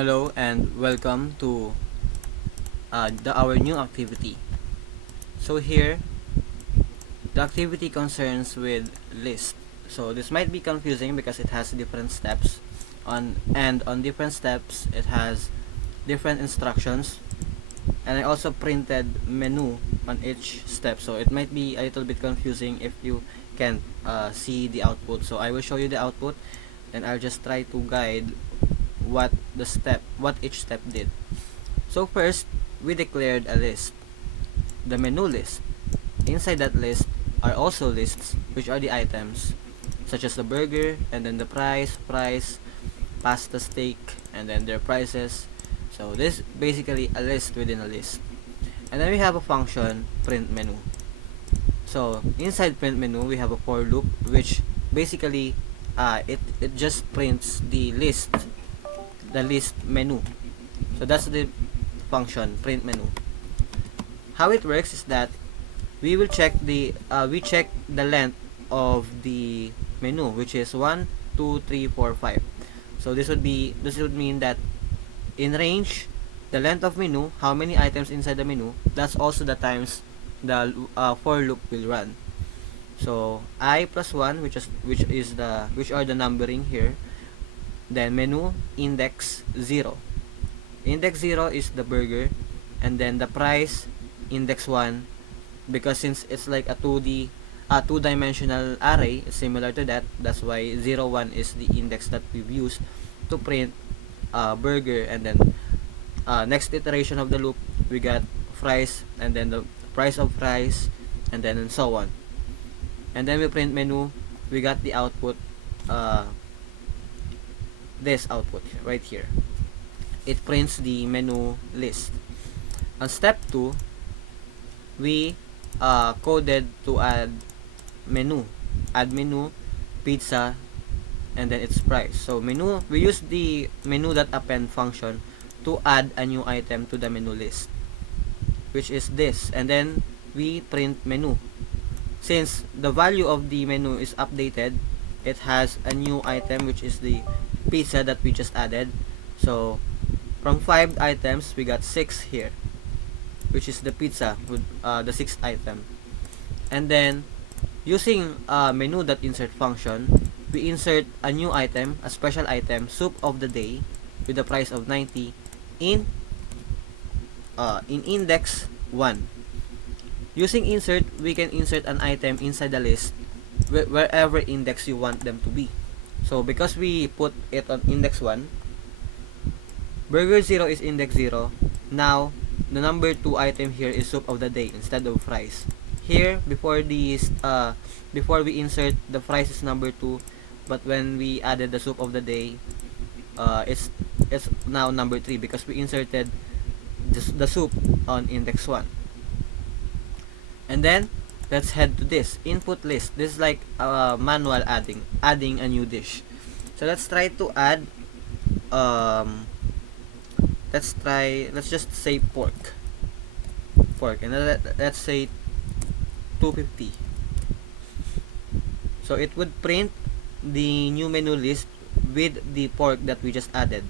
Hello and welcome to our new activity. So here, the activity concerns with list. So this might be confusing because it has different steps on different steps it has different instructions, and I also printed menu on each step, so it might be a little bit confusing if you can't see the output. So I will show you the output and I'll just try to guide what each step did. So first, we declared a list, the menu list. Inside that list are also lists, which are the items, such as the burger, and then the price, pasta steak, and then their prices. So this is basically a list within a list. And then we have a function, print menu. So inside print menu, we have a for loop, which basically it just prints the list menu. So that's the function, print menu. How it works is that we will check we check the length of the menu, which is 1 2 3 4 5. So this would mean that in range, the length of menu, how many items inside the menu, that's also the times the for loop will run. So I plus 1, which are the numbering here. Then menu index 0. Index 0 is the burger, and then the price index 1, because since it's like a two-dimensional array similar to that, that's why 0 1 is the index that we've used to print burger. And then next iteration of the loop, we got fries, and then the price of fries, and then and so on. And then we print menu, we got the output, this output right here. It prints the menu list. On step 2, we coded to add menu pizza, and then its price. So menu, we use the menu.append function to add a new item to the menu list, which is this, and then we print menu. Since the value of the menu is updated, it has a new item, which is the pizza that we just added. So from 5 items, we got 6 here, which is the pizza with the 6th item. And then using menu.insert function, we insert a new item, a special item, soup of the day, with the price of 90 in index 1. Using insert, we can insert an item inside the list wherever index you want them to be. So because we put it on index 1, burger 0 is index 0. Now the number 2 item here is soup of the day instead of fries. Here, before we insert, the fries is number 2, but when we added the soup of the day, it's now number 3 because we inserted the soup on index 1. And then let's head to this input list. This is like manual adding a new dish. So let's try to add let's just say pork, and let's say 250. So it would print the new menu list with the pork that we just added.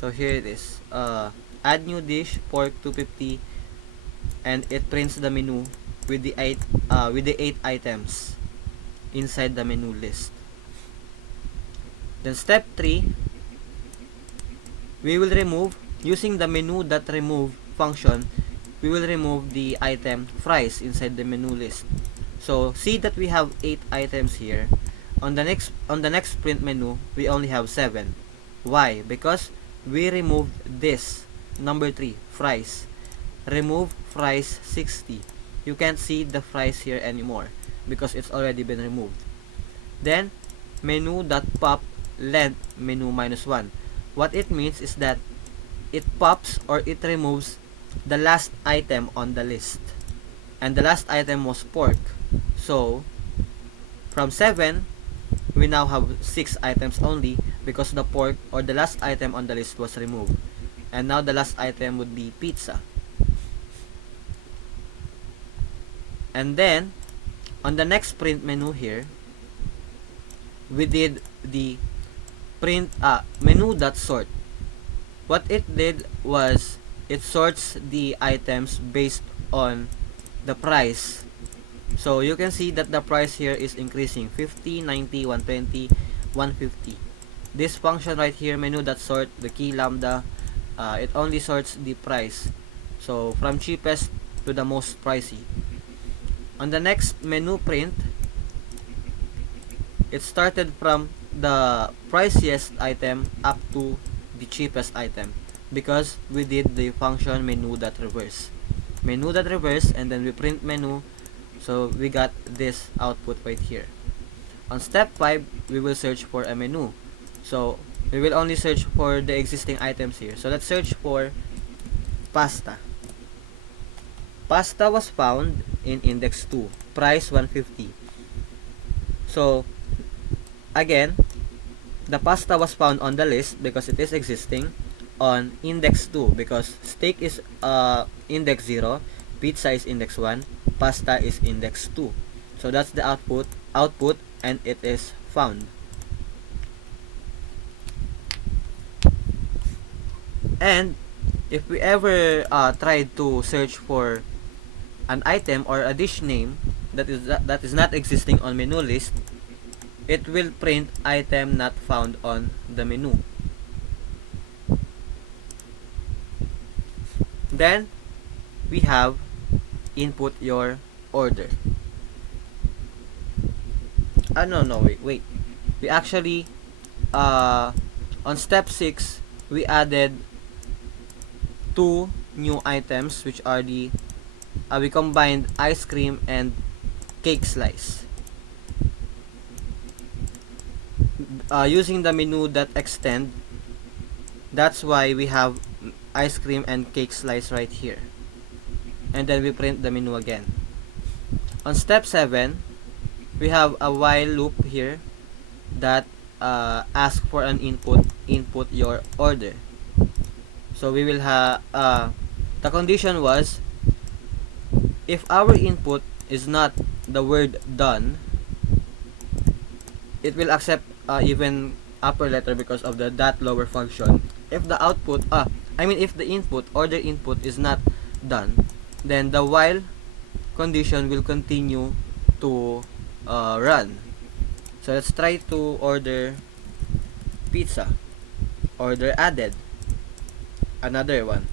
So here it is, add new dish, pork 250, and it prints the menu with the 8 items inside the menu list. Then step 3, we will remove, using the menu.remove function, we will remove the item fries inside the menu list. So see that we have 8 items here. On the next print menu, we only have 7. Why? Because we removed this number 3, fries. Remove fries 60. You can't see the fries here anymore because it's already been removed. Then menu.pop length menu -1. What it means is that it pops or it removes the last item on the list, and the last item was pork. So from 7, we now have 6 items only because the pork or the last item on the list was removed, and now the last item would be pizza. And then on the next print menu here, we did the print menu.sort. what it did was it sorts the items based on the price. So you can see that the price here is increasing 50, 90, 120, 150. This function right here, menu.sort, the key lambda, it only sorts the price. So from cheapest to the most pricey. On the next menu print, it started from the priciest item up to the cheapest item because we did the function menu.reverse. Menu.reverse, and then we print menu, so we got this output right here. On step 5, we will search for a menu. So we will only search for the existing items here. So let's search for pasta. Pasta was found in index 2, price 150. So again, the pasta was found on the list because it is existing on index 2 because steak is index 0, pizza is index 1, pasta is index 2. So that's the output and it is found. And if we ever tried to search for an item or a dish name that is not existing on menu list, it will print item not found on the menu. Then we have input your order. Wait. We actually on step 6 we added 2 new items, which are the we combined ice cream and cake slice. Using the menu.extend, that's why we have ice cream and cake slice right here. And then we print the menu again. On step 7, we have a while loop here that asks for an input your order. So we will have the condition was if our input is not the word done, it will accept even upper letter because of the that lower function. If the output if the input order input is not done, then the while condition will continue to run. So let's try to order pizza. Order added. Another one.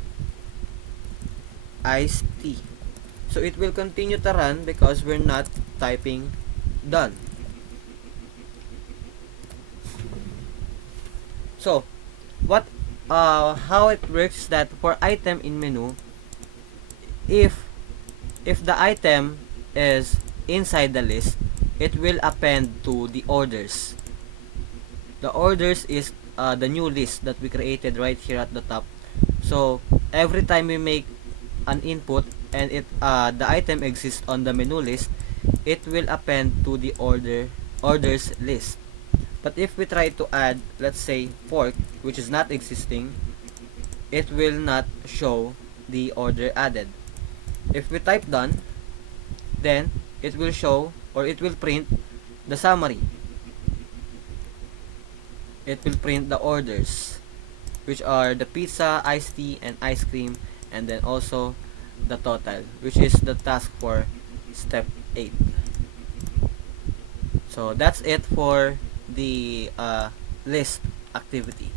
Iced tea. So it will continue to run because we're not typing done. So what how it works is that for item in menu, if the item is inside the list, it will append to the orders. The orders is the new list that we created right here at the top. So every time we make an input and it the item exists on the menu list, it will append to the orders list. But if we try to add, let's say, pork, which is not existing, it will not show the order added. If we type done, then it will show, or it will print the summary. It will print the orders, which are the pizza, iced tea, and ice cream, and then also the total, which is the task for step 8. So that's it for the list activity.